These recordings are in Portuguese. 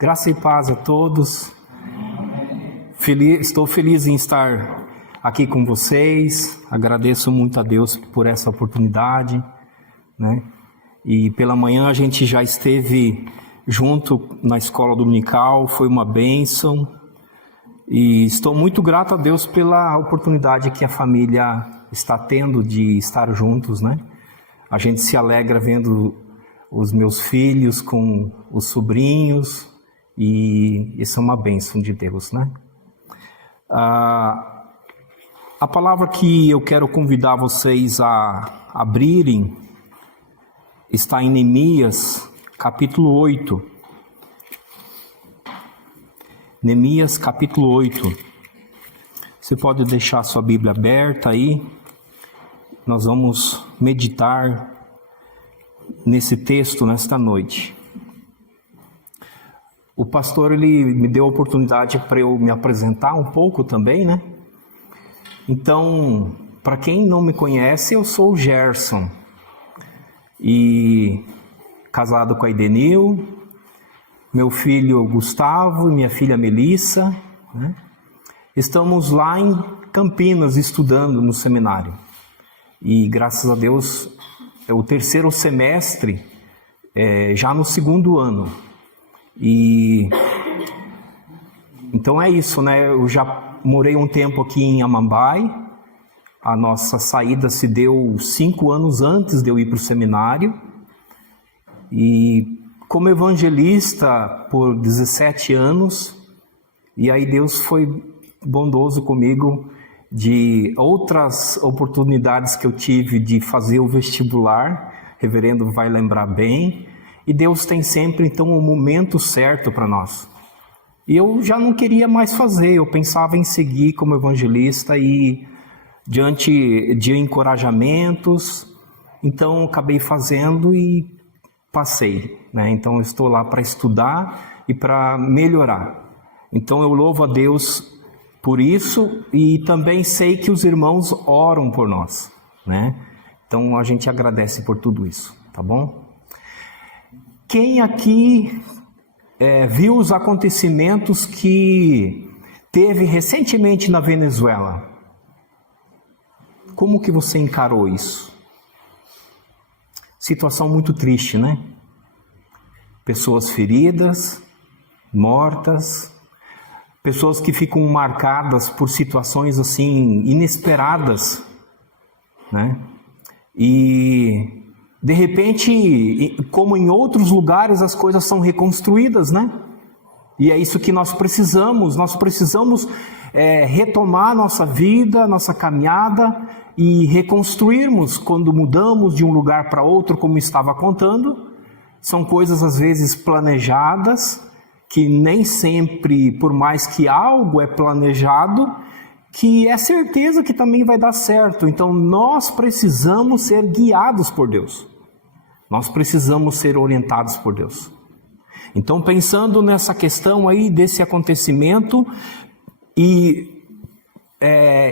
Graça e paz a todos. Estou feliz em estar aqui com vocês. Agradeço muito a Deus por essa oportunidade, né? E pela manhã a gente já esteve junto na escola dominical, foi uma bênção. E estou muito grato a Deus pela oportunidade que a família está tendo de estar juntos, né? A gente se alegra vendo os meus filhos com os sobrinhos, e isso é uma bênção de Deus, né? A palavra que eu quero convidar vocês a abrirem está em Neemias, capítulo 8. Neemias, capítulo 8. Você pode deixar sua Bíblia aberta aí. Nós vamos meditar nesse texto nesta noite. O pastor, ele me deu a oportunidade para eu me apresentar um pouco também, né? Então, para quem não me conhece, eu sou o Gerson, e casado com a Edenil, meu filho Gustavo e minha filha Melissa, né? Estamos lá em Campinas estudando no seminário, e graças a Deus é o terceiro semestre, já no segundo ano. E então é isso, né? Eu já morei um tempo aqui em Amambai. A nossa saída se deu 5 anos antes de eu ir para o seminário. E como evangelista por 17 anos, e aí Deus foi bondoso comigo de outras oportunidades que eu tive de fazer o vestibular. Reverendo vai lembrar bem. E Deus tem sempre, então, o momento certo para nós. E eu já não queria mais fazer, eu pensava em seguir como evangelista e diante de encorajamentos, então acabei fazendo e passei, né? Então eu estou lá para estudar e para melhorar. Então eu louvo a Deus por isso e também sei que os irmãos oram por nós, né? Então a gente agradece por tudo isso, tá bom? Quem aqui viu os acontecimentos que teve recentemente na Venezuela? Como que você encarou isso? Situação muito triste, né? Pessoas feridas, mortas, pessoas que ficam marcadas por situações assim inesperadas, né? E de repente, como em outros lugares, as coisas são reconstruídas, né? E é isso que nós precisamos retomar nossa vida, nossa caminhada e reconstruirmos quando mudamos de um lugar para outro, como estava contando. São coisas às vezes planejadas, que nem sempre, por mais que algo é planejado, que é certeza que também vai dar certo. Então nós precisamos ser guiados por Deus. Nós precisamos ser orientados por Deus. Então, pensando nessa questão aí desse acontecimento e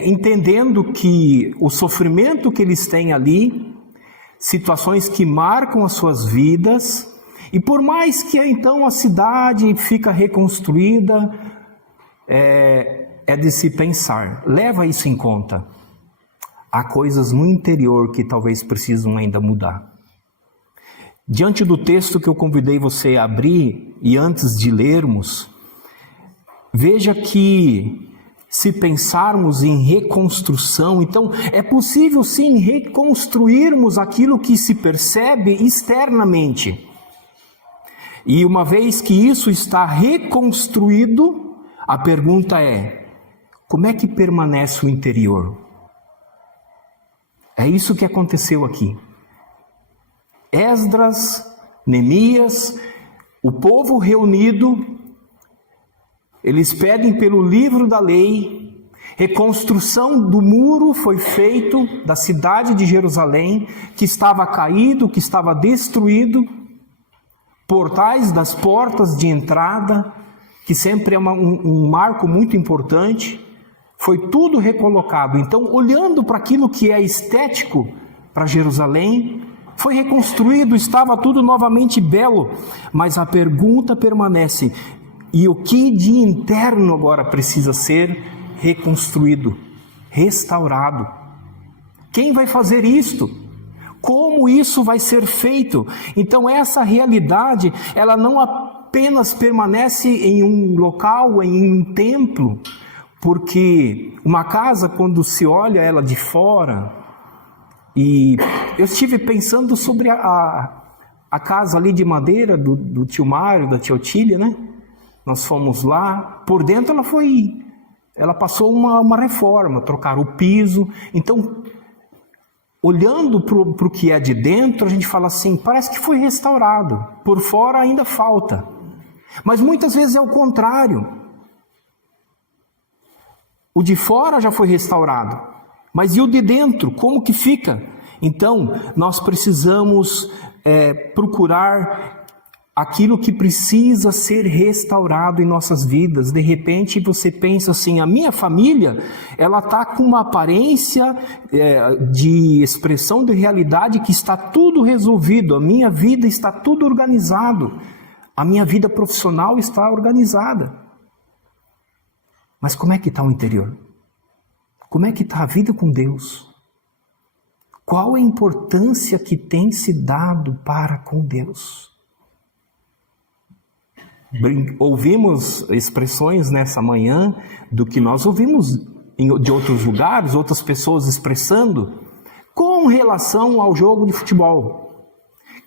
entendendo que o sofrimento que eles têm ali, situações que marcam as suas vidas, e por mais que então a cidade fica reconstruída, é de se pensar, leva isso em conta. Há coisas no interior que talvez precisam ainda mudar. Diante do texto que eu convidei você a abrir, e antes de lermos, veja que se pensarmos em reconstrução, então é possível sim reconstruirmos aquilo que se percebe externamente. E uma vez que isso está reconstruído, a pergunta é: como é que permanece o interior? É isso que aconteceu aqui. Esdras, Neemias, o povo reunido, eles pedem pelo livro da lei, reconstrução do muro foi feito da cidade de Jerusalém, que estava caído, que estava destruído, portais das portas de entrada, que sempre é um marco muito importante, foi tudo recolocado. Então, olhando para aquilo que é estético para Jerusalém, foi reconstruído, estava tudo novamente belo, mas a pergunta permanece: e o que de interno agora precisa ser reconstruído, restaurado? Quem vai fazer isto? Como isso vai ser feito? Então essa realidade, ela não apenas permanece em um local, em um templo, porque uma casa, quando se olha ela de fora, e eu estive pensando sobre a casa ali de madeira do tio Mário, da tia Otília, né? Nós fomos lá, por dentro ela passou uma reforma, trocaram o piso. Então, olhando para o que é de dentro, a gente fala assim, parece que foi restaurado, por fora ainda falta. Mas muitas vezes é o contrário. O de fora já foi restaurado, mas e o de dentro, como que fica? Então, nós precisamos procurar aquilo que precisa ser restaurado em nossas vidas. De repente você pensa assim, a minha família, ela está com uma aparência de expressão de realidade que está tudo resolvido, a minha vida está tudo organizado, a minha vida profissional está organizada. Mas como é que está o interior? Como é que está a vida com Deus? Qual a importância que tem se dado para com Deus? Ouvimos expressões nessa manhã do que nós ouvimos de outros lugares, outras pessoas expressando com relação ao jogo de futebol,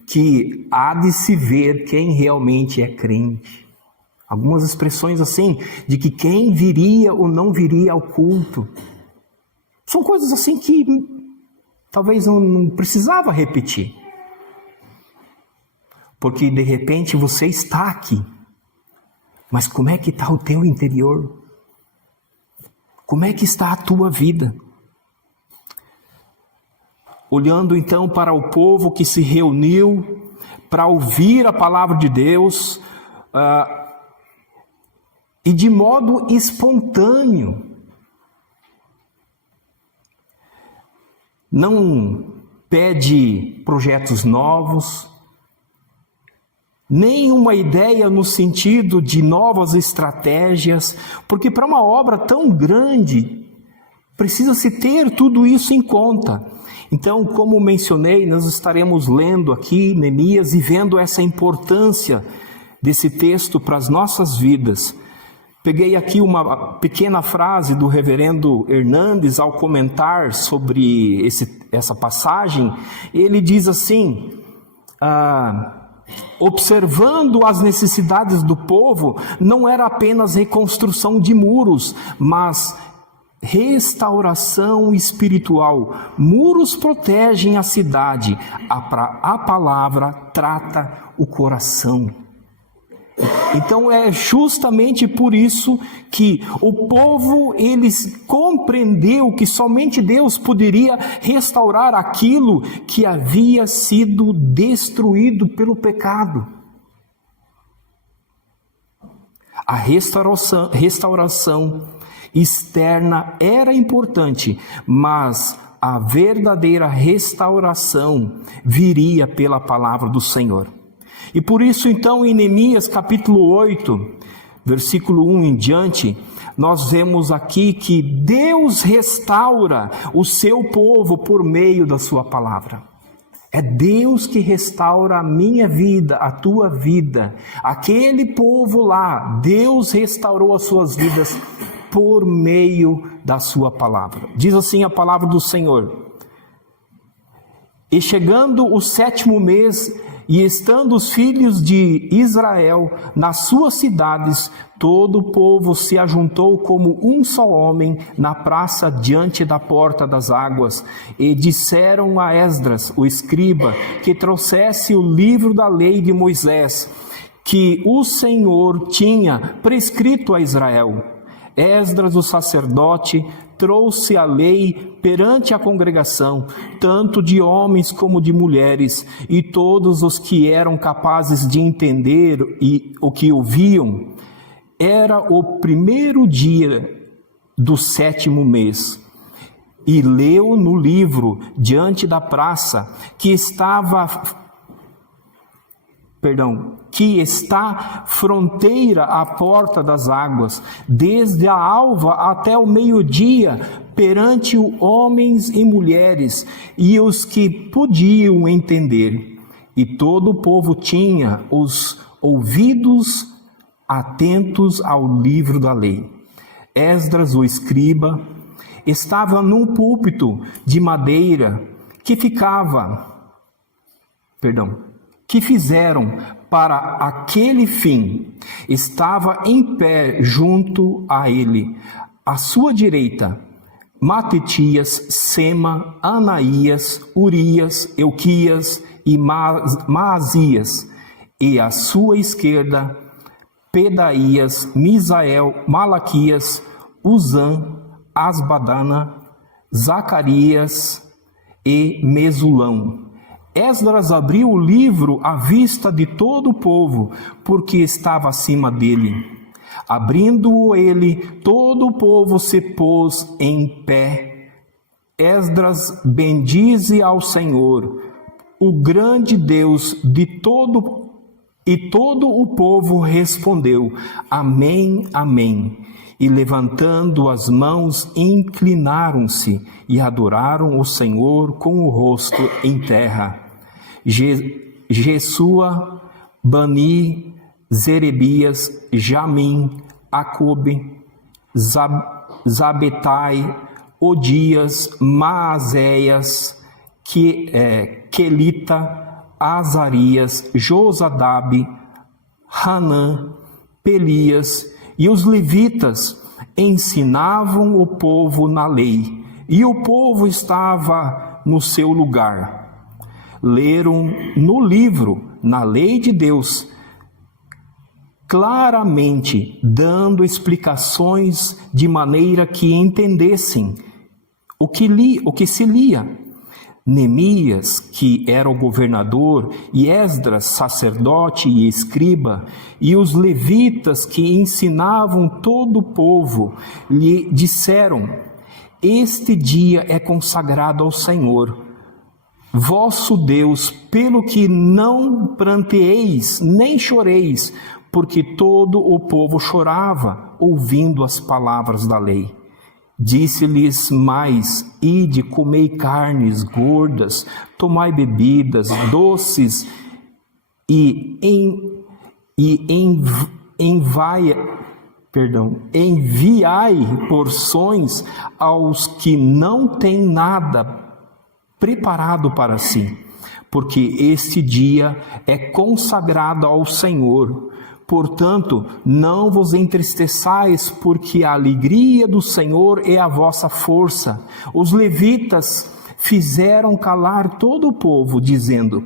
que há de se ver quem realmente é crente. Algumas expressões assim, de que quem viria ou não viria ao culto. São coisas assim que talvez não precisava repetir. Porque de repente você está aqui. Mas como é que está o teu interior? Como é que está a tua vida? Olhando então para o povo que se reuniu para ouvir a palavra de Deus, e de modo espontâneo. Não pede projetos novos, nem uma ideia no sentido de novas estratégias, porque para uma obra tão grande, precisa-se ter tudo isso em conta. Então, como mencionei, nós estaremos lendo aqui Neemias e vendo essa importância desse texto para as nossas vidas. Peguei aqui uma pequena frase do reverendo Hernandes ao comentar sobre essa passagem. Ele diz assim: observando as necessidades do povo, não era apenas reconstrução de muros, mas restauração espiritual. Muros protegem a cidade, a palavra trata o coração. Então é justamente por isso que o povo, eles compreendeu que somente Deus poderia restaurar aquilo que havia sido destruído pelo pecado. A restauração externa era importante, mas a verdadeira restauração viria pela palavra do Senhor. E por isso então em Neemias capítulo 8, versículo 1 em diante, nós vemos aqui que Deus restaura o seu povo por meio da sua palavra. É Deus que restaura a minha vida, a tua vida. Aquele povo lá, Deus restaurou as suas vidas por meio da sua palavra. Diz assim a palavra do Senhor: e chegando o 7º mês, e estando os filhos de Israel nas suas cidades, todo o povo se ajuntou como um só homem na praça diante da porta das águas, e disseram a Esdras, o escriba, que trouxesse o livro da lei de Moisés, que o Senhor tinha prescrito a Israel. Esdras, o sacerdote, trouxe a lei perante a congregação, tanto de homens como de mulheres, e todos os que eram capazes de entender e o que ouviam. Era o 1º dia do 7º mês. e leu no livro diante da praça que está fronteira à porta das águas, desde a alva até o meio-dia, perante homens e mulheres, e os que podiam entender. E todo o povo tinha os ouvidos atentos ao livro da lei. Esdras, o escriba, estava num púlpito de madeira que fizeram para aquele fim. Estava em pé junto a ele, à sua direita, Matitias, Sema, Anaías, Urias, Euquias e Maasias, e à sua esquerda, Pedaías, Misael, Malaquias, Uzã, Asbadana, Zacarias e Mesulão. Esdras abriu o livro à vista de todo o povo, porque estava acima dele. Abrindo-o ele, todo o povo se pôs em pé. Esdras bendize ao Senhor, o grande Deus de todo, e todo o povo respondeu: Amém, Amém. E levantando as mãos, inclinaram-se e adoraram o Senhor com o rosto em terra. Jesua, Bani, Zerebias, Jamim, Acobe, Zabetai, Odias, Maazéias, Quelita, Azarias, Josadabe, Hanã, Pelias, e os levitas ensinavam o povo na lei, e o povo estava no seu lugar. Leram no livro, na lei de Deus, claramente dando explicações de maneira que entendessem o que se lia. Neemias, que era o governador, e Esdras, sacerdote e escriba, e os levitas que ensinavam todo o povo, lhe disseram: Este dia é consagrado ao Senhor, vosso Deus, pelo que não pranteeis, nem choreis, porque todo o povo chorava, ouvindo as palavras da lei. Disse-lhes mais: Ide, comei carnes gordas, tomai bebidas doces, enviai porções aos que não têm nada preparado para si, porque este dia é consagrado ao Senhor. Portanto, não vos entristeçais, porque a alegria do Senhor é a vossa força. Os levitas fizeram calar todo o povo, dizendo: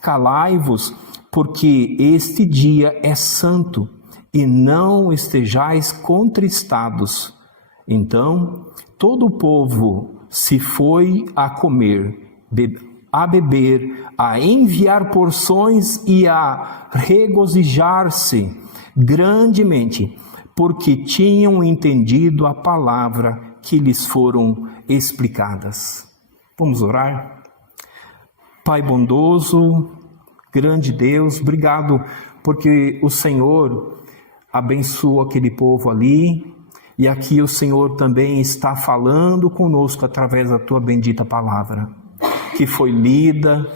Calai-vos, porque este dia é santo, e não estejais contristados. Então, todo o povo se foi a comer, a beber, a enviar porções e a regozijar-se grandemente, porque tinham entendido a palavra que lhes foram explicadas. Vamos orar? Pai bondoso, grande Deus, obrigado porque o Senhor abençoa aquele povo ali, e aqui o Senhor também está falando conosco através da tua bendita palavra, que foi lida.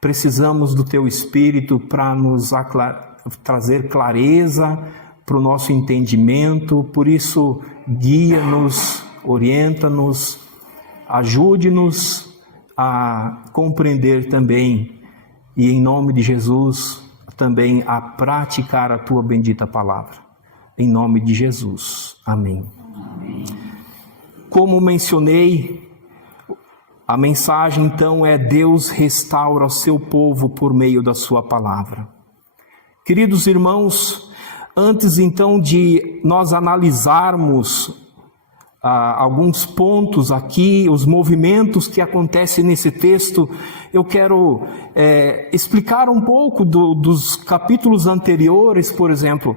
Precisamos do teu Espírito para nos trazer clareza para o nosso entendimento. Por isso, guia-nos, orienta-nos, ajude-nos a compreender também, e em nome de Jesus também a praticar a tua bendita palavra. Em nome de Jesus. Amém. Amém. Como mencionei, a mensagem então é: Deus restaura o seu povo por meio da sua palavra. Queridos irmãos, antes então de nós analisarmos alguns pontos aqui, os movimentos que acontecem nesse texto, eu quero explicar um pouco dos capítulos anteriores, por exemplo,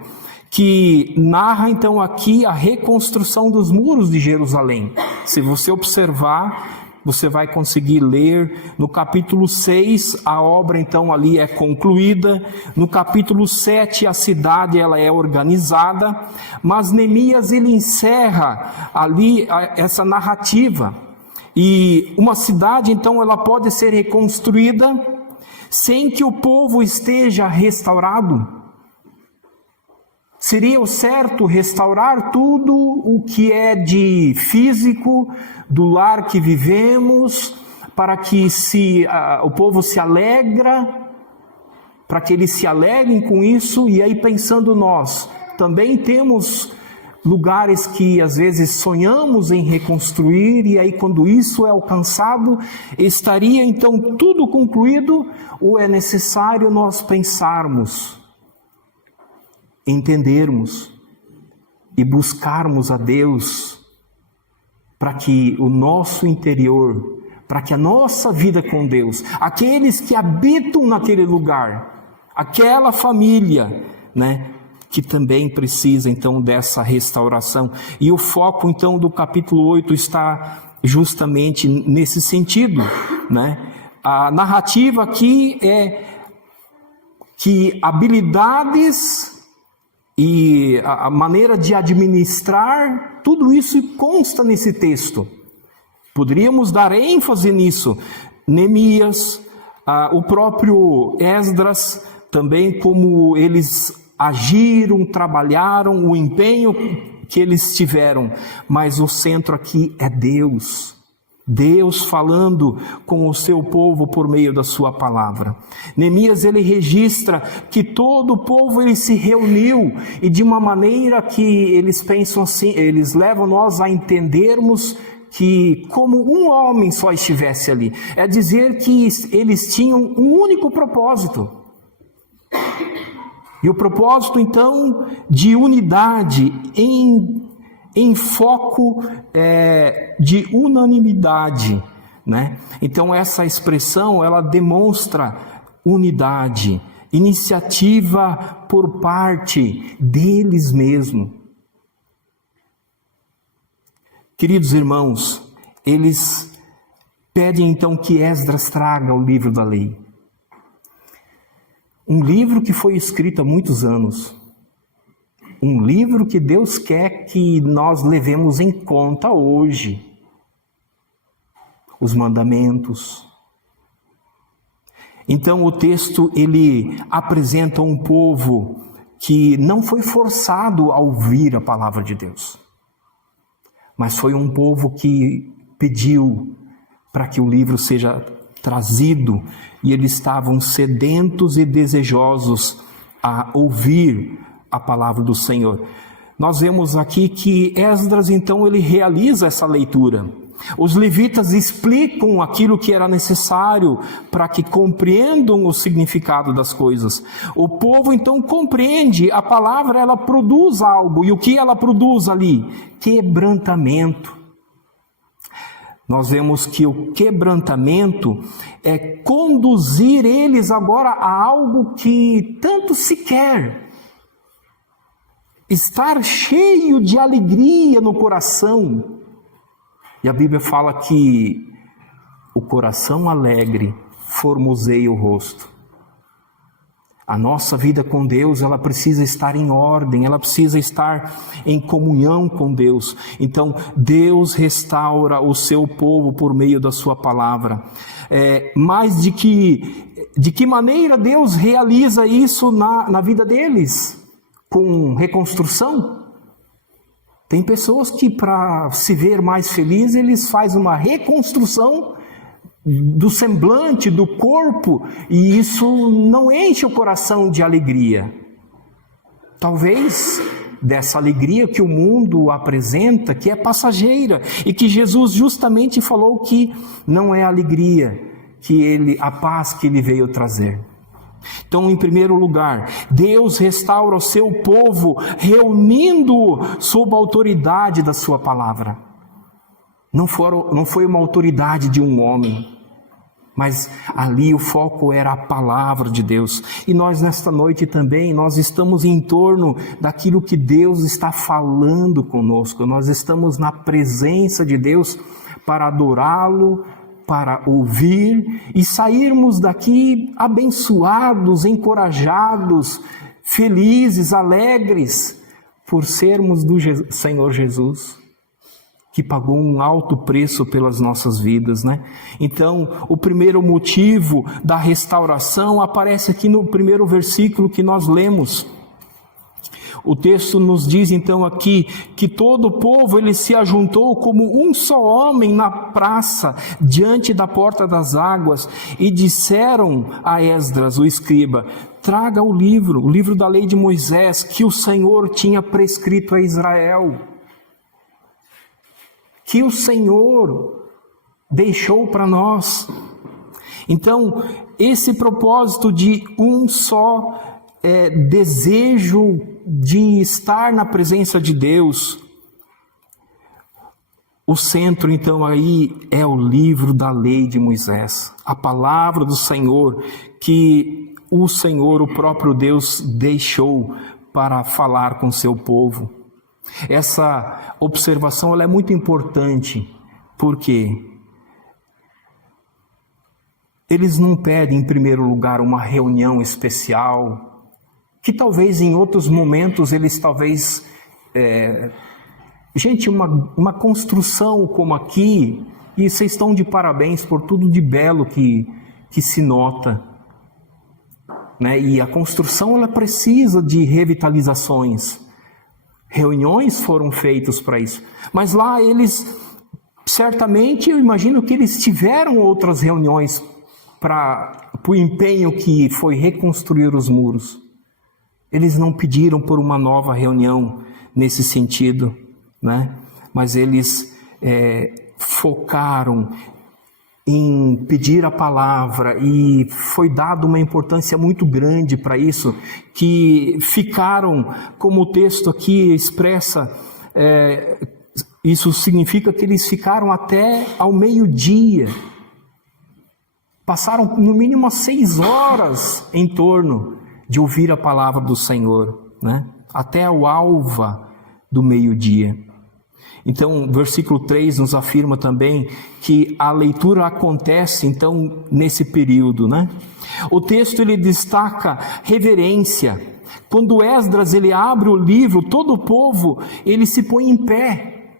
que narra então aqui a reconstrução dos muros de Jerusalém. Se você observar, você vai conseguir ler no capítulo 6, a obra então ali é concluída. No capítulo 7, a cidade ela é organizada, mas Neemias ele encerra ali essa narrativa. E uma cidade então ela pode ser reconstruída sem que o povo esteja restaurado. Seria o certo restaurar tudo o que é de físico, do lar que vivemos, para que o povo se alegra, para que eles se alegrem com isso. E aí pensando nós, também temos lugares que às vezes sonhamos em reconstruir, e aí quando isso é alcançado, estaria então tudo concluído, ou é necessário nós pensarmos, entendermos e buscarmos a Deus para que o nosso interior, para que a nossa vida com Deus, aqueles que habitam naquele lugar, aquela família, né, que também precisa então dessa restauração. E o foco então do capítulo 8 está justamente nesse sentido, né? A narrativa aqui é que habilidades e a maneira de administrar, tudo isso consta nesse texto. Poderíamos dar ênfase nisso. Neemias, o próprio Esdras, também como eles agiram, trabalharam, o empenho que eles tiveram. Mas o centro aqui é Deus. Deus falando com o seu povo por meio da sua palavra. Neemias ele registra que todo o povo ele se reuniu, e de uma maneira que eles pensam assim, eles levam nós a entendermos que como um homem só estivesse ali. É dizer que eles tinham um único propósito. E o propósito então de unidade em foco de unanimidade, né? Então essa expressão ela demonstra unidade, iniciativa por parte deles mesmos. Queridos irmãos, eles pedem então que Esdras traga o livro da lei. Um livro que foi escrito há muitos anos. Um livro que Deus quer que nós levemos em conta hoje. Os mandamentos. Então o texto ele apresenta um povo que não foi forçado a ouvir a palavra de Deus. Mas foi um povo que pediu para que o livro seja trazido, e eles estavam sedentos e desejosos a ouvir a palavra do Senhor. Nós vemos aqui que Esdras então ele realiza essa leitura. Os levitas explicam aquilo que era necessário para que compreendam o significado das coisas. O povo então compreende, a palavra ela produz algo, e o que ela produz ali? Quebrantamento. Nós vemos que o quebrantamento é conduzir eles agora a algo que tanto se quer. Estar cheio de alegria no coração. E a Bíblia fala que o coração alegre formoseia o rosto. A nossa vida com Deus, ela precisa estar em ordem, ela precisa estar em comunhão com Deus. Então, Deus restaura o seu povo por meio da sua palavra. Mas de que maneira Deus realiza isso na vida deles? Com reconstrução? Tem pessoas que, para se ver mais felizes, eles fazem uma reconstrução do semblante, do corpo, e isso não enche o coração de alegria. Talvez dessa alegria que o mundo apresenta, que é passageira, e que Jesus justamente falou que não é alegria, a paz que ele veio trazer. Então, em primeiro lugar, Deus restaura o seu povo, reunindo-o sob a autoridade da sua palavra. Não foi uma autoridade de um homem, Mas ali o foco era a palavra de Deus. E nós nesta noite também, nós estamos em torno daquilo que Deus está falando conosco. Nós estamos na presença de Deus para adorá-lo, para ouvir e sairmos daqui abençoados, encorajados, felizes, alegres, por sermos do Senhor Jesus, que pagou um alto preço pelas nossas vidas, né? Então, o primeiro motivo da restauração aparece aqui no primeiro versículo que nós lemos. O texto nos diz então aqui que todo o povo ele se ajuntou como um só homem na praça, diante da porta das águas, e disseram a Esdras, o escriba: traga o livro da lei de Moisés, que o Senhor tinha prescrito a Israel, que o Senhor deixou para nós. Então, esse propósito de um só desejo de estar na presença de Deus, o centro então aí é o livro da lei de Moisés, a palavra do Senhor, que o Senhor, o próprio Deus, deixou para falar com seu povo. Essa observação ela é muito importante, porque eles não pedem em primeiro lugar uma reunião especial, que talvez em outros momentos eles talvez... Gente, uma construção como aqui, e vocês estão de parabéns por tudo de belo que se nota, né? E a construção ela precisa de revitalizações. Reuniões foram feitas para isso. Mas lá eles, certamente, eu imagino que eles tiveram outras reuniões para o empenho que foi reconstruir os muros. Eles não pediram por uma nova reunião nesse sentido, né? Mas eles focaram em pedir a palavra, e foi dada uma importância muito grande para isso, que ficaram, como o texto aqui expressa, isso significa que eles ficaram até ao meio-dia, passaram no mínimo 6 horas em torno de ouvir a palavra do Senhor, né? Até o alva do meio-dia. Então, versículo 3 nos afirma também que a leitura acontece, então, nesse período, né? O texto, ele destaca reverência. Quando Esdras, ele abre o livro, todo o povo, ele se põe em pé.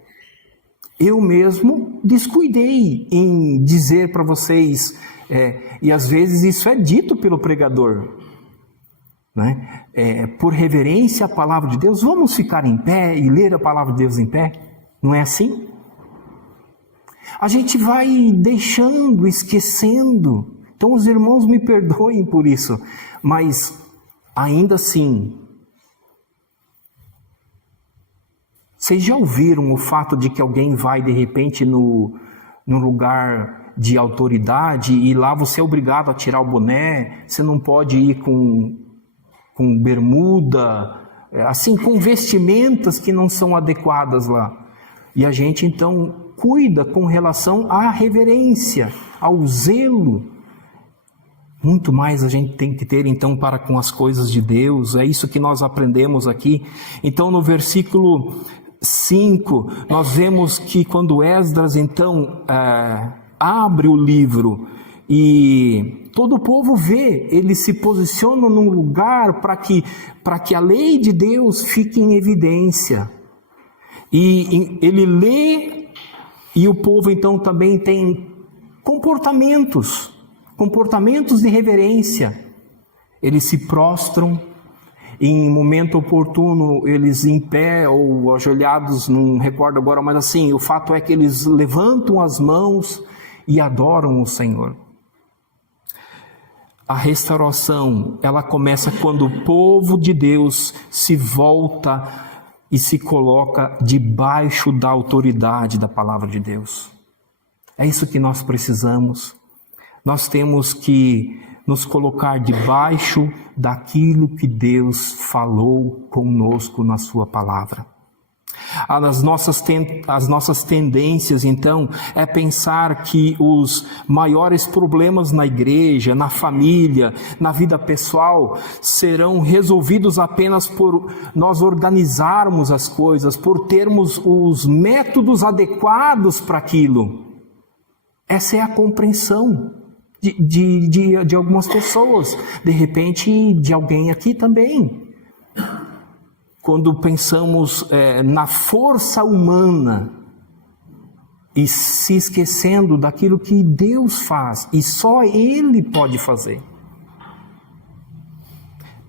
Eu mesmo descuidei em dizer para vocês, e às vezes isso é dito pelo pregador, né? Por reverência à palavra de Deus, vamos ficar em pé e ler a palavra de Deus em pé? Não é assim? A gente vai deixando, esquecendo. Então os irmãos me perdoem por isso, mas ainda assim, vocês já ouviram o fato de que alguém vai de repente no lugar de autoridade e lá você é obrigado a tirar o boné, você não pode ir com bermuda, assim, com vestimentas que não são adequadas lá. E a gente então cuida com relação à reverência, ao zelo. Muito mais a gente tem que ter então para com as coisas de Deus, é isso que nós aprendemos aqui. Então no versículo 5, nós vemos que quando Esdras então abre o livro e todo o povo vê, ele se posiciona num lugar para que a lei de Deus fique em evidência. E ele lê, e o povo então também tem comportamentos de reverência. Eles se prostram, em momento oportuno eles em pé ou ajoelhados, não recordo agora, mas assim, o fato é que eles levantam as mãos e adoram o Senhor. A restauração, ela começa quando o povo de Deus se volta e se coloca debaixo da autoridade da palavra de Deus. É isso que nós precisamos. Nós temos que nos colocar debaixo daquilo que Deus falou conosco na sua palavra. As nossas tendências, então, é pensar que os maiores problemas na igreja, na família, na vida pessoal, serão resolvidos apenas por nós organizarmos as coisas, por termos os métodos adequados para aquilo. Essa é a compreensão de algumas pessoas, de repente de alguém aqui também. Quando pensamos na força humana e se esquecendo daquilo que Deus faz e só Ele pode fazer,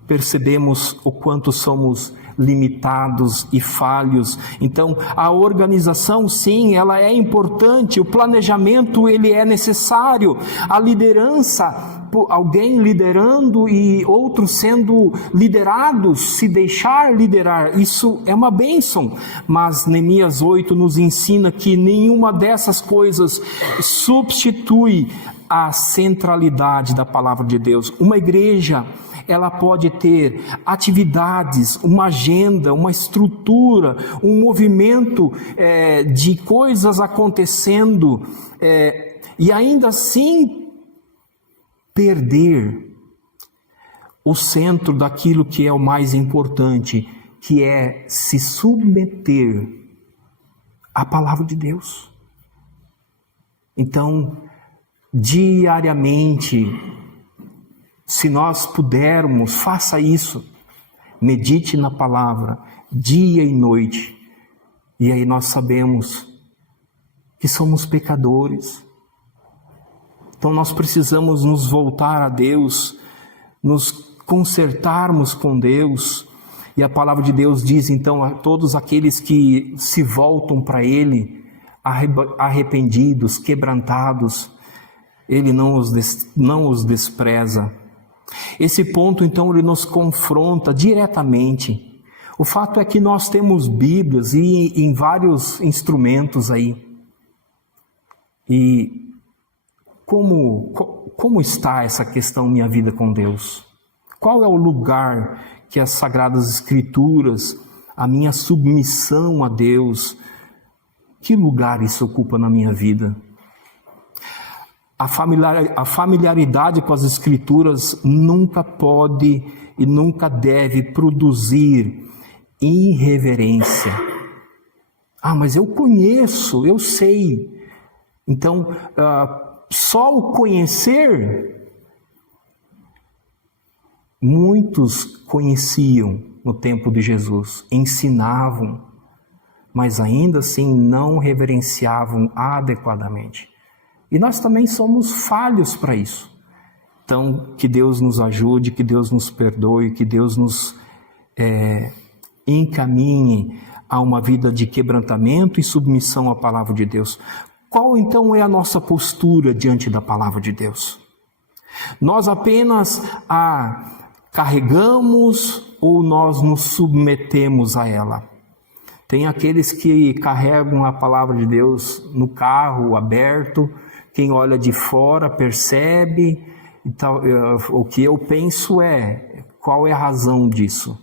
percebemos o quanto somos limitados e falhos. Então, a organização, sim, ela é importante, o planejamento, ele é necessário, a liderança, alguém liderando e outros sendo liderados, se deixar liderar, isso é uma bênção, mas Neemias 8 nos ensina que nenhuma dessas coisas substitui a centralidade da palavra de Deus. Uma igreja, ela pode ter atividades, uma agenda, uma estrutura, um movimento de coisas acontecendo, e ainda assim perder o centro daquilo que é o mais importante, que é se submeter à palavra de Deus. Então, diariamente, se nós pudermos, faça isso, medite na palavra, dia e noite, e aí nós sabemos que somos pecadores. Então nós precisamos nos voltar a Deus, nos consertarmos com Deus, e a palavra de Deus diz então a todos aqueles que se voltam para Ele, arrependidos, quebrantados, Ele não os despreza. Esse ponto, então, ele nos confronta diretamente. O fato é que nós temos Bíblias e em vários instrumentos aí. E como está essa questão minha vida com Deus? Qual é o lugar que as Sagradas Escrituras, a minha submissão a Deus, que lugar isso ocupa na minha vida? A familiaridade com as Escrituras nunca pode e nunca deve produzir irreverência. Mas eu conheço, eu sei. Então, só o conhecer, muitos conheciam no tempo de Jesus, ensinavam, mas ainda assim não reverenciavam adequadamente. E nós também somos falhos para isso. Então, que Deus nos ajude, que Deus nos perdoe, que Deus nos encaminhe a uma vida de quebrantamento e submissão à palavra de Deus. Qual então é a nossa postura diante da palavra de Deus? Nós apenas a carregamos ou nós nos submetemos a ela? Tem aqueles que carregam a palavra de Deus no carro aberto, quem olha de fora percebe, então, o que eu penso qual é a razão disso?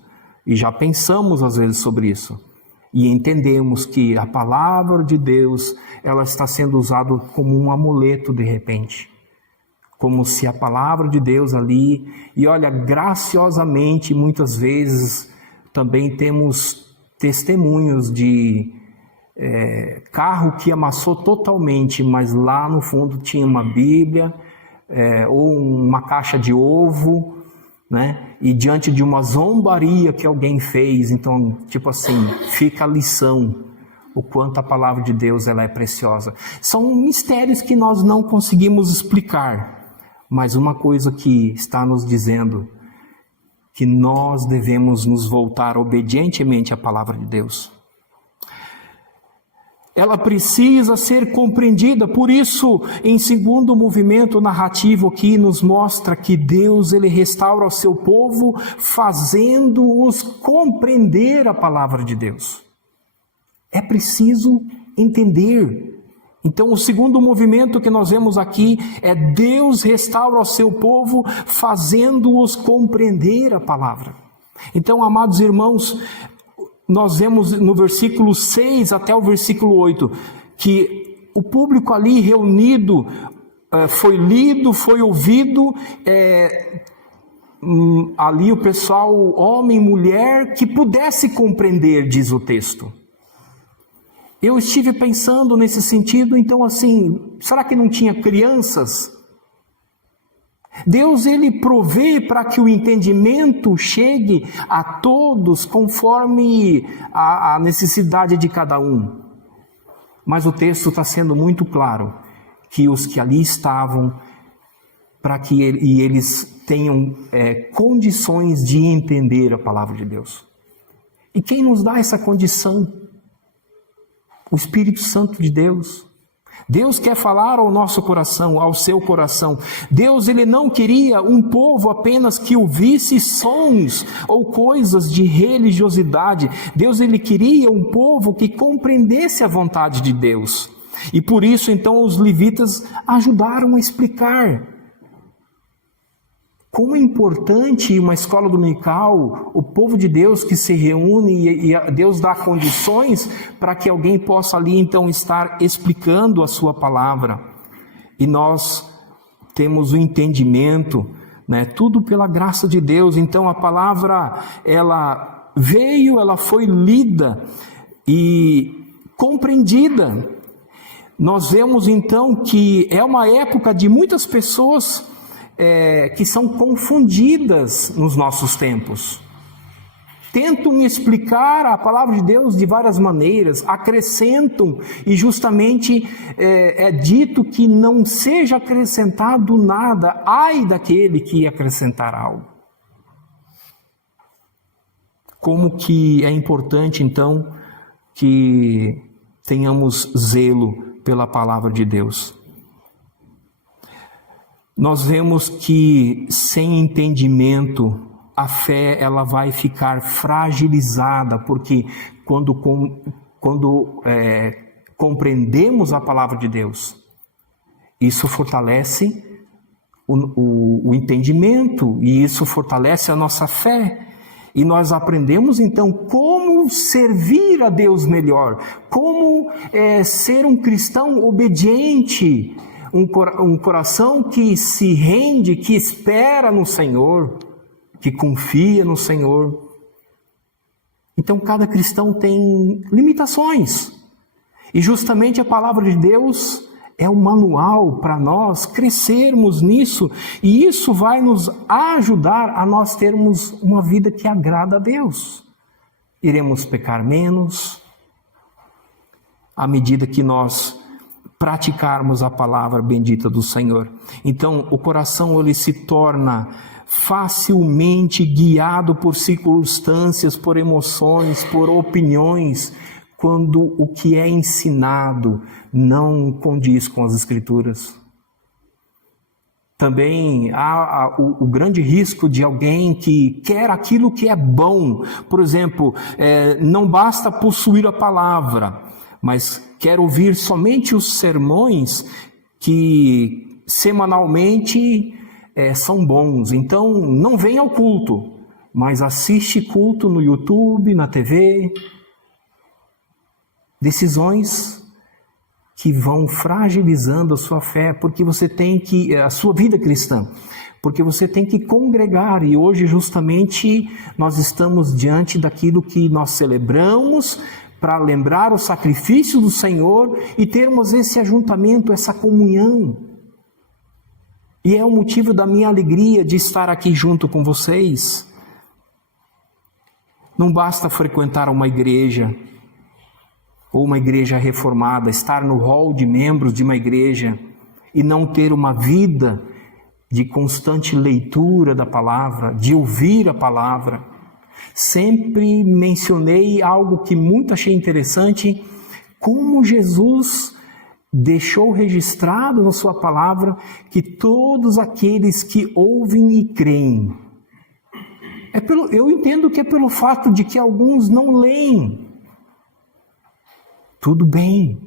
E já pensamos às vezes sobre isso. E entendemos que a palavra de Deus, ela está sendo usada como um amuleto de repente. Como se a palavra de Deus ali, e olha, graciosamente, muitas vezes também temos testemunhos de carro que amassou totalmente, mas lá no fundo tinha uma Bíblia, ou uma caixa de ovo, né? E diante de uma zombaria que alguém fez, então, tipo assim, fica a lição, o quanto a palavra de Deus ela é preciosa. São mistérios que nós não conseguimos explicar, mas uma coisa que está nos dizendo, que nós devemos nos voltar obedientemente à palavra de Deus. Ela precisa ser compreendida, por isso, em segundo movimento narrativo aqui, nos mostra que Deus, ele restaura o seu povo, fazendo-os compreender a palavra de Deus. É preciso entender. Então, o segundo movimento que nós vemos aqui é Deus restaura o seu povo, fazendo-os compreender a palavra. Então, amados irmãos, nós vemos no versículo 6 até o versículo 8, que o público ali reunido foi lido, foi ouvido, ali o pessoal, homem e mulher, que pudesse compreender, diz o texto. Eu estive pensando nesse sentido, então assim, será que não tinha crianças? Deus, ele provê para que o entendimento chegue a todos conforme a necessidade de cada um. Mas o texto está sendo muito claro, que os que ali estavam, para que eles tenham condições de entender a palavra de Deus. E quem nos dá essa condição? O Espírito Santo de Deus. Deus quer falar ao nosso coração, ao seu coração. Deus, ele não queria um povo apenas que ouvisse sons ou coisas de religiosidade. Deus, ele queria um povo que compreendesse a vontade de Deus. E por isso, então, os levitas ajudaram a explicar. Como é importante uma escola dominical, o povo de Deus que se reúne e Deus dá condições para que alguém possa ali então estar explicando a sua palavra. E nós temos o entendimento, né? Tudo pela graça de Deus. Então a palavra, ela veio, ela foi lida e compreendida. Nós vemos então que é uma época de muitas pessoas que são confundidas nos nossos tempos. Tentam explicar a palavra de Deus de várias maneiras, acrescentam, e justamente é dito que não seja acrescentado nada, ai daquele que acrescentar algo. Como que é importante então que tenhamos zelo pela palavra de Deus. Nós vemos que sem entendimento a fé ela vai ficar fragilizada, porque quando compreendemos a palavra de Deus, isso fortalece o entendimento e isso fortalece a nossa fé. E nós aprendemos então como servir a Deus melhor, como ser um cristão obediente, um coração que se rende, que espera no Senhor, que confia no Senhor. Então cada cristão tem limitações. E justamente a palavra de Deus é o manual para nós crescermos nisso. E isso vai nos ajudar a nós termos uma vida que agrada a Deus. Iremos pecar menos à medida que nós praticarmos a palavra bendita do Senhor. Então, o coração ele se torna facilmente guiado por circunstâncias, por emoções, por opiniões, quando o que é ensinado não condiz com as Escrituras. Também há o grande risco de alguém que quer aquilo que é bom. Por exemplo, não basta possuir a palavra, mas quer ouvir somente os sermões que semanalmente são bons. Então, não vem ao culto, mas assiste culto no YouTube, na TV. Decisões que vão fragilizando a sua fé, porque você tem que, a sua vida cristã, porque você tem que congregar, e hoje justamente nós estamos diante daquilo que nós celebramos, para lembrar o sacrifício do Senhor e termos esse ajuntamento, essa comunhão. E é o motivo da minha alegria de estar aqui junto com vocês. Não basta frequentar uma igreja, ou uma igreja reformada, estar no hall de membros de uma igreja e não ter uma vida de constante leitura da palavra, de ouvir a palavra. Sempre mencionei algo que muito achei interessante, como Jesus deixou registrado na sua palavra que todos aqueles que ouvem e creem. Eu entendo que é pelo fato de que alguns não leem. Tudo bem,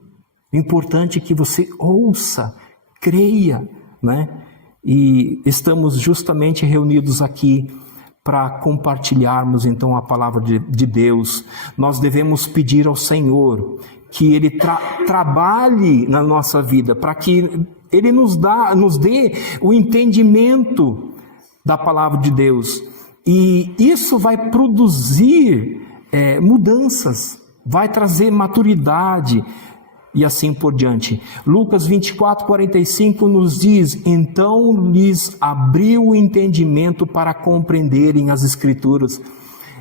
o importante é que você ouça, creia, né? E estamos justamente reunidos aqui para compartilharmos então a palavra de Deus. Nós devemos pedir ao Senhor que Ele trabalhe na nossa vida, para que Ele nos dê o entendimento da palavra de Deus. E isso vai produzir mudanças, vai trazer maturidade e assim por diante. Lucas 24:45 nos diz: então lhes abriu o entendimento para compreenderem as Escrituras.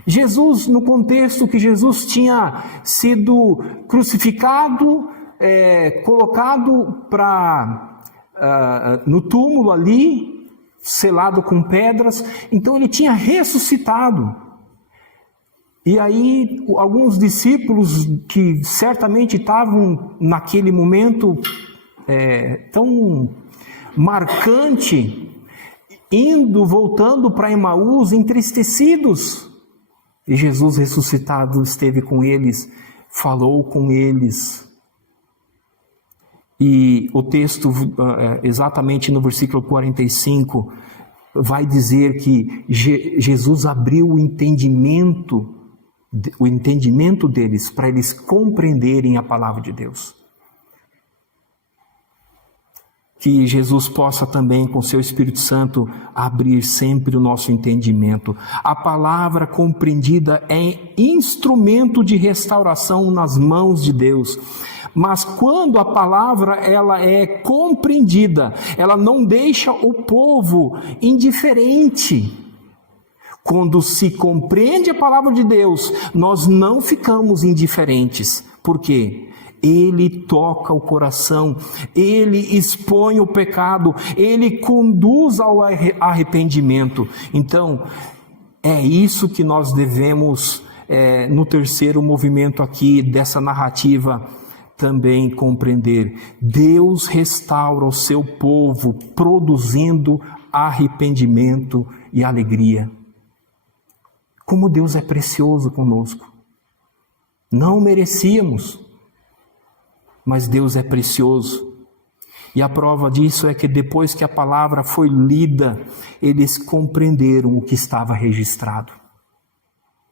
Jesus, no contexto que Jesus tinha sido crucificado, colocado no túmulo ali, selado com pedras, então ele tinha ressuscitado. E aí alguns discípulos que certamente estavam naquele momento tão marcante, voltando para Emaús, entristecidos. E Jesus ressuscitado esteve com eles, falou com eles. E o texto, exatamente no versículo 45, vai dizer que Jesus abriu o entendimento deles, para eles compreenderem a palavra de Deus. Que Jesus possa também, com seu Espírito Santo, abrir sempre o nosso entendimento. A palavra compreendida é instrumento de restauração nas mãos de Deus. Mas quando a palavra ela é compreendida, ela não deixa o povo indiferente. Quando se compreende a palavra de Deus, nós não ficamos indiferentes. Por quê? Ele toca o coração, Ele expõe o pecado, Ele conduz ao arrependimento. Então, é isso que nós devemos, no terceiro movimento aqui dessa narrativa, também compreender. Deus restaura o seu povo, produzindo arrependimento e alegria. Como Deus é precioso conosco. Não merecíamos, mas Deus é precioso. E a prova disso é que depois que a palavra foi lida, eles compreenderam o que estava registrado.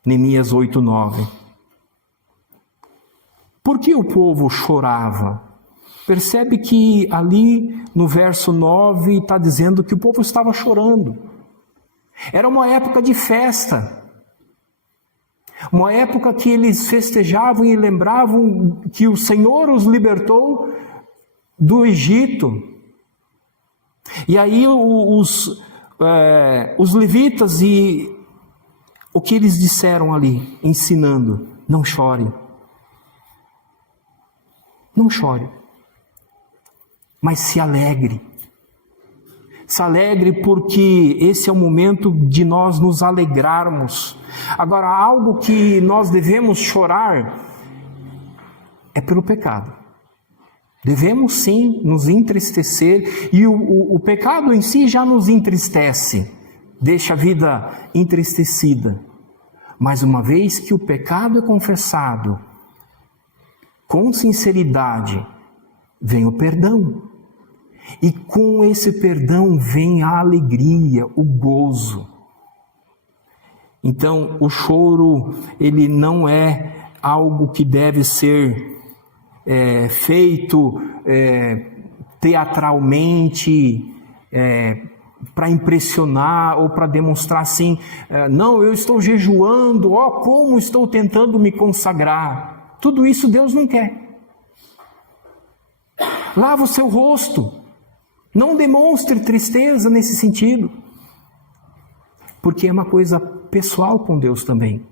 Neemias 8:9. Por que o povo chorava? Percebe que ali no verso 9 está dizendo que o povo estava chorando. Era uma época de festa. Uma época que eles festejavam e lembravam que o Senhor os libertou do Egito. E aí os levitas, e o que eles disseram ali, ensinando: não chore. Não chore, mas se alegre. Se alegre, porque esse é o momento de nós nos alegrarmos. Agora, algo que nós devemos chorar é pelo pecado. Devemos sim nos entristecer, e o pecado em si já nos entristece, deixa a vida entristecida. Mas uma vez que o pecado é confessado com sinceridade, vem o perdão. E com esse perdão vem a alegria, o gozo. Então, o choro, ele não é algo que deve ser feito teatralmente, para impressionar ou para demonstrar assim: não, eu estou jejuando, como estou tentando me consagrar. Tudo isso Deus não quer. Lava o seu rosto. Não demonstre tristeza nesse sentido, porque é uma coisa pessoal com Deus também.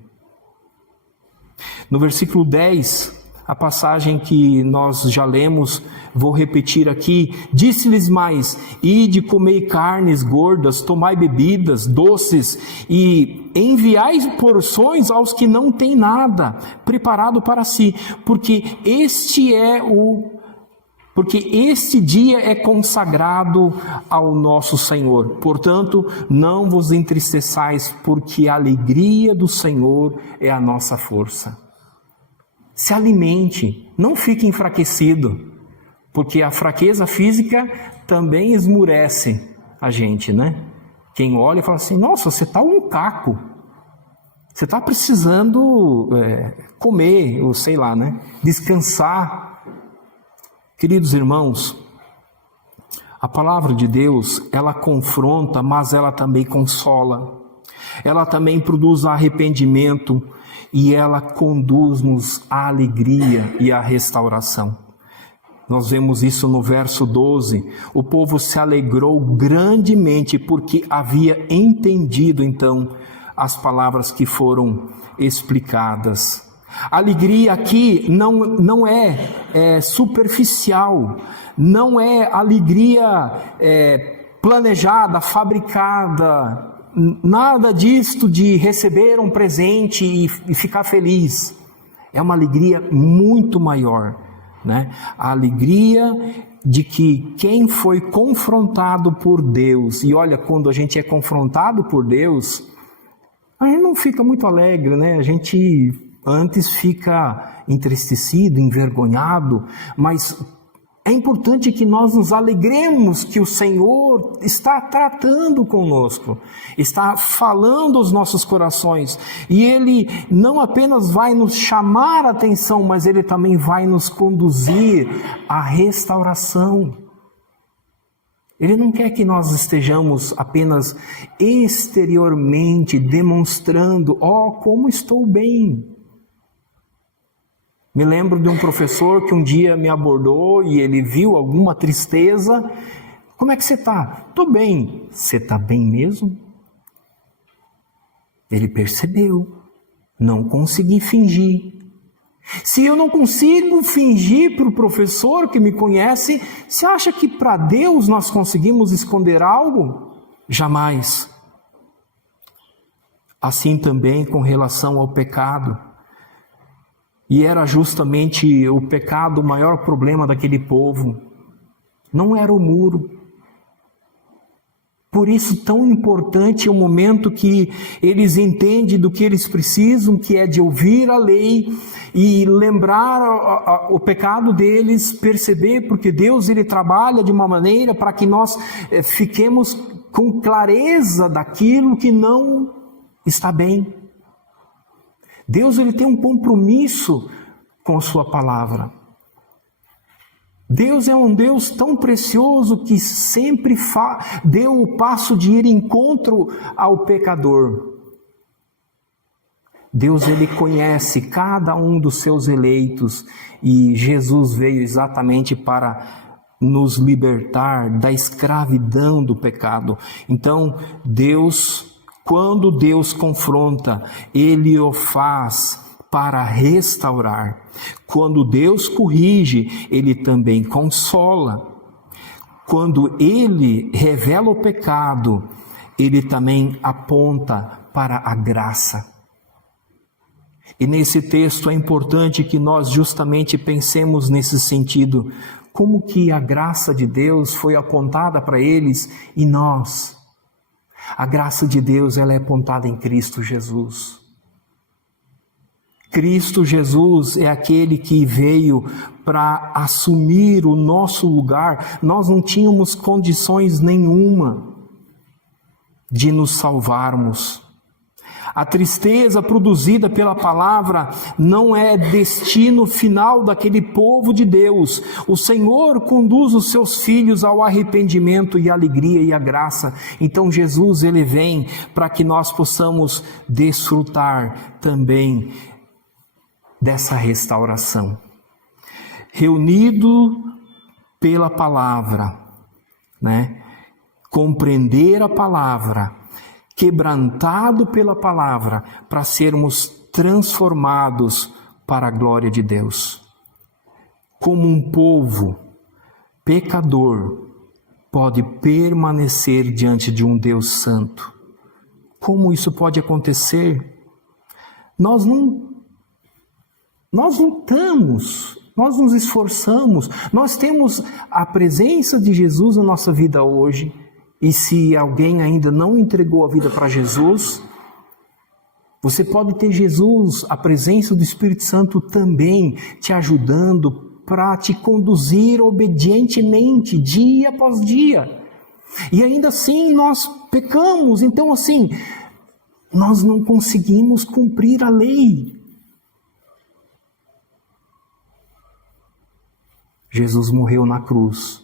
No versículo 10, a passagem que nós já lemos, vou repetir aqui: disse-lhes mais: ide, comei carnes gordas, tomai bebidas doces, e enviai porções aos que não têm nada preparado para si, porque este dia é consagrado ao nosso Senhor. Portanto, não vos entristeçais, porque a alegria do Senhor é a nossa força. Se alimente, não fique enfraquecido, porque a fraqueza física também esmurece a gente, né? Quem olha e fala assim, nossa, você está um caco. Você está precisando comer, ou sei lá, né? Descansar. Queridos irmãos, a palavra de Deus, ela confronta, mas ela também consola. Ela também produz arrependimento e ela conduz-nos à alegria e à restauração. Nós vemos isso no verso 12. O povo se alegrou grandemente porque havia entendido então as palavras que foram explicadas. A alegria aqui não é superficial, não é alegria planejada, fabricada, nada disto de receber um presente e ficar feliz. É uma alegria muito maior, né? A alegria de que quem foi confrontado por Deus, e olha, quando a gente é confrontado por Deus, a gente não fica muito alegre, né? A gente antes fica entristecido, envergonhado, mas é importante que nós nos alegremos que o Senhor está tratando conosco, está falando aos nossos corações, e Ele não apenas vai nos chamar a atenção, mas Ele também vai nos conduzir à restauração. Ele não quer que nós estejamos apenas exteriormente demonstrando, como estou bem. Me lembro de um professor que um dia me abordou e ele viu alguma tristeza. Como é que você está? Estou bem. Você está bem mesmo? Ele percebeu. Não consegui fingir. Se eu não consigo fingir para o professor que me conhece, você acha que para Deus nós conseguimos esconder algo? Jamais. Assim também com relação ao pecado. E era justamente o pecado o maior problema daquele povo. Não era o muro. Por isso tão importante é o momento que eles entendem do que eles precisam, que é de ouvir a lei e lembrar o pecado deles, perceber, porque Deus ele trabalha de uma maneira para que nós fiquemos com clareza daquilo que não está bem. Deus ele tem um compromisso com a sua palavra. Deus é um Deus tão precioso que sempre deu o passo de ir em encontro ao pecador. Deus ele conhece cada um dos seus eleitos e Jesus veio exatamente para nos libertar da escravidão do pecado. Então, quando Deus confronta, Ele o faz para restaurar. Quando Deus corrige, Ele também consola. Quando Ele revela o pecado, Ele também aponta para a graça. E nesse texto é importante que nós justamente pensemos nesse sentido. Como que a graça de Deus foi apontada para eles e nós? A graça de Deus ela é apontada em Cristo Jesus. Cristo Jesus é aquele que veio para assumir o nosso lugar. Nós não tínhamos condições nenhuma de nos salvarmos. A tristeza produzida pela palavra não é destino final daquele povo de Deus. O Senhor conduz os seus filhos ao arrependimento e à alegria e à graça. Então Jesus ele vem para que nós possamos desfrutar também dessa restauração. Reunido pela palavra, né? Compreender a palavra, quebrantado pela palavra, para sermos transformados para a glória de Deus. Como um povo pecador pode permanecer diante de um Deus santo? Como isso pode acontecer? Nós lutamos, nós nos esforçamos, nós temos a presença de Jesus na nossa vida hoje. E se alguém ainda não entregou a vida para Jesus, você pode ter Jesus, a presença do Espírito Santo também te ajudando para te conduzir obedientemente, dia após dia. E ainda assim nós pecamos. Então assim, nós não conseguimos cumprir a lei. Jesus morreu na cruz.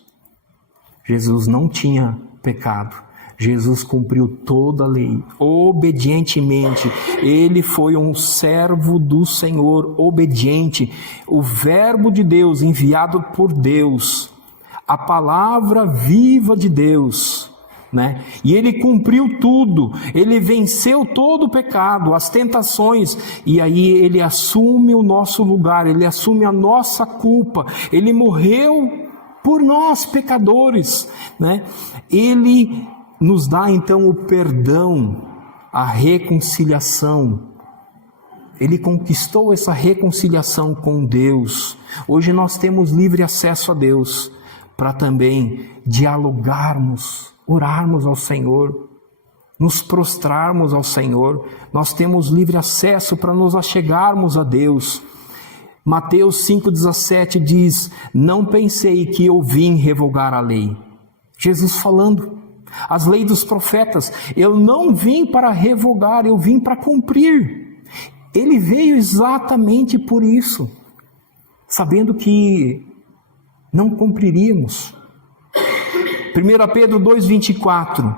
Jesus não tinha pecado. Jesus cumpriu toda a lei, obedientemente. Ele foi um servo do Senhor, obediente. O Verbo de Deus, enviado por Deus, a palavra viva de Deus, né? E ele cumpriu tudo, ele venceu todo o pecado, as tentações, e aí ele assume o nosso lugar, ele assume a nossa culpa, ele morreu por nós, pecadores, né? Ele nos dá então o perdão, a reconciliação. Ele conquistou essa reconciliação com Deus. Hoje nós temos livre acesso a Deus para também dialogarmos, orarmos ao Senhor, nos prostrarmos ao Senhor. Nós temos livre acesso para nos achegarmos a Deus. Mateus 5,17 diz: não pensei que eu vim revogar a lei. Jesus falando, as leis dos profetas, eu não vim para revogar, eu vim para cumprir. Ele veio exatamente por isso, sabendo que não cumpriríamos. 1 Pedro 2,24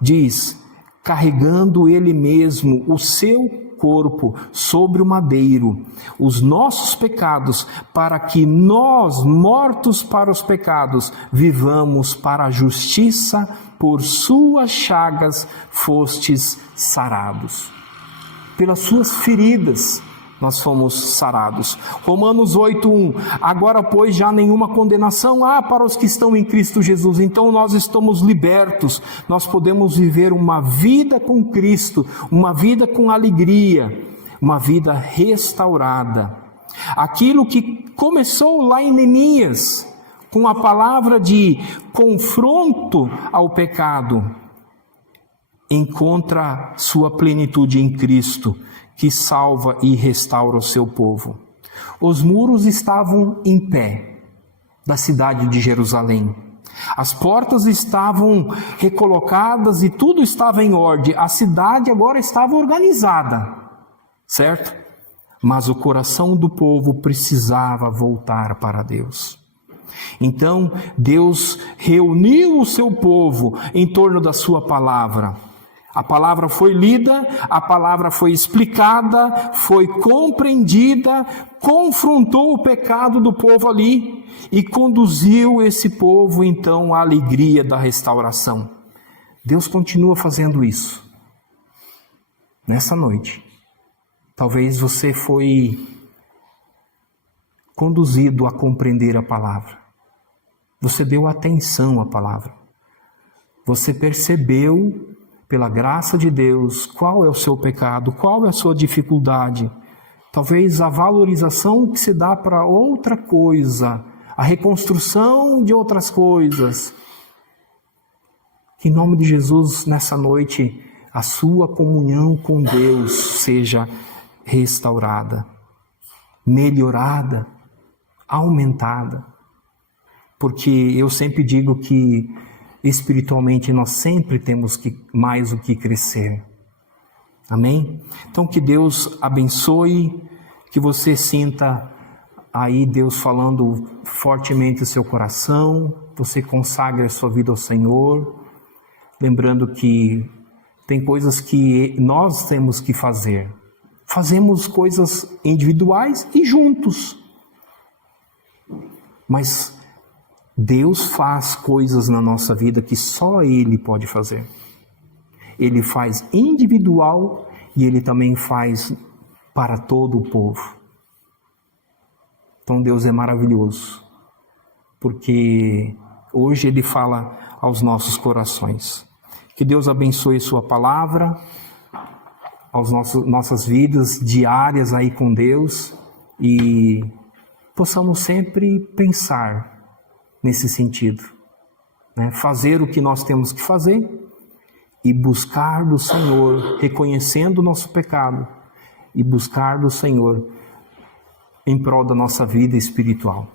diz: carregando ele mesmo o seu corpo sobre o madeiro, os nossos pecados, para que nós, mortos para os pecados, vivamos para a justiça, por suas chagas fostes sarados. Pelas suas feridas nós fomos sarados. Romanos 8,1: agora pois já nenhuma condenação há para os que estão em Cristo Jesus. Então nós estamos libertos, nós podemos viver uma vida com Cristo, uma vida com alegria, uma vida restaurada. Aquilo que começou lá em Neemias, com a palavra de confronto ao pecado, encontra sua plenitude em Cristo, que salva e restaura o seu povo. Os muros estavam em pé da cidade de Jerusalém. As portas estavam recolocadas e tudo estava em ordem. A cidade agora estava organizada, certo? Mas o coração do povo precisava voltar para Deus. Então Deus reuniu o seu povo em torno da sua palavra. A palavra foi lida, a palavra foi explicada, foi compreendida, confrontou o pecado do povo ali e conduziu esse povo então à alegria da restauração. Deus continua fazendo isso. Nessa noite, talvez você foi conduzido a compreender a palavra. Você deu atenção à palavra. Você percebeu, pela graça de Deus, qual é o seu pecado, qual é a sua dificuldade. Talvez a valorização que se dá para outra coisa, a reconstrução de outras coisas. Que em nome de Jesus, nessa noite, a sua comunhão com Deus seja restaurada, melhorada, aumentada. Porque eu sempre digo que espiritualmente nós sempre temos mais o que crescer. Amém? Então que Deus abençoe, que você sinta aí Deus falando fortemente no seu coração, você consagre a sua vida ao Senhor, lembrando que tem coisas que nós temos que fazer. Fazemos coisas individuais e juntos. Mas Deus faz coisas na nossa vida que só Ele pode fazer. Ele faz individual e Ele também faz para todo o povo. Então Deus é maravilhoso, porque hoje Ele fala aos nossos corações. Que Deus abençoe sua palavra, as nossas vidas diárias aí com Deus, e possamos sempre pensar nesse sentido, né? Fazer o que nós temos que fazer e buscar do Senhor, reconhecendo o nosso pecado, e buscar do Senhor em prol da nossa vida espiritual.